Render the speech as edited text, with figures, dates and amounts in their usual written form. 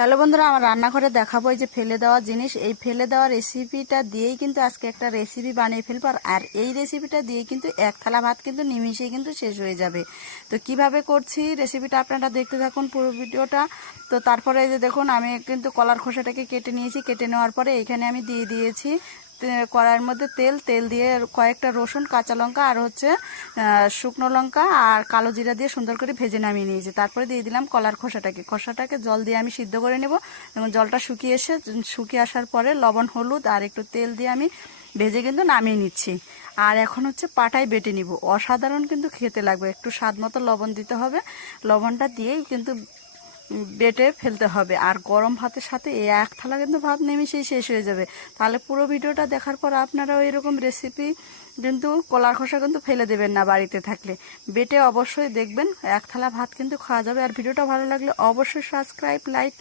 Hello বন্ধুরা, আমার রান্নাঘরে দেখাবো এই যে ফেলে দেওয়া জিনিস। এই ফেলে দেওয়া রেসিপিটা দিয়েই কিন্তু আজকে একটা রেসিপি বানিয়ে ফেলবো। আর এই রেসিপিটা দিয়ে কিন্তু এক থালা ভাত কিন্তু নিমিশেই কিন্তু শেষ হয়ে যাবে। তো কিভাবে করছি রেসিপিটা আপনারা দেখতে থাকুন পুরো ভিডিওটা। তো তারপরে এই যে দেখুন, আমি কিন্তু কলার খোসাটাকে কেটে নিয়েছি। কেটে নেওয়ার পরে এখানে আমি দিয়ে দিয়েছি কড়াইয়ের মধ্যে তেল দিয়ে কয়েকটা রসুন, কাঁচা লঙ্কা আর শুকনো লঙ্কা আর কালো জিরা দিয়ে সুন্দর করে ভেজে নামিয়ে নিয়েছি। তারপরে দিয়ে দিলাম কলার খোসাটাকে জল দিয়ে আমি সিদ্ধ করে নেব। এবং জলটা শুকিয়ে আসার পরে লবণ, হলুদ আর একটু তেল দিয়ে আমি ভেজে কিন্তু নামিয়ে নিচ্ছি। আর এখন পাটায় বেটে নিব। অসাধারণ কিন্তু খেতে লাগবে। একটু স্বাদ মতো লবণ দিতে হবে। লবণটা দিয়েই কিন্তু বেটে ফেলতে হবে। আর গরম ভাতের সাথে এই এক থালা কিন্তু ভাত নিমিশেই শেষ হয়ে যাবে। তাহলে পুরো ভিডিওটা দেখার পর আপনারাও এরকম রেসিপি কিন্তু কলার খোসা কিন্তু ফেলে দেবেন না। বাড়িতে থাকলে বেটে অবশ্যই দেখবেন এক থালা ভাত কিন্তু খাওয়া যাবে। আর ভিডিওটা ভালো লাগলে অবশ্যই সাবস্ক্রাইব, লাইক,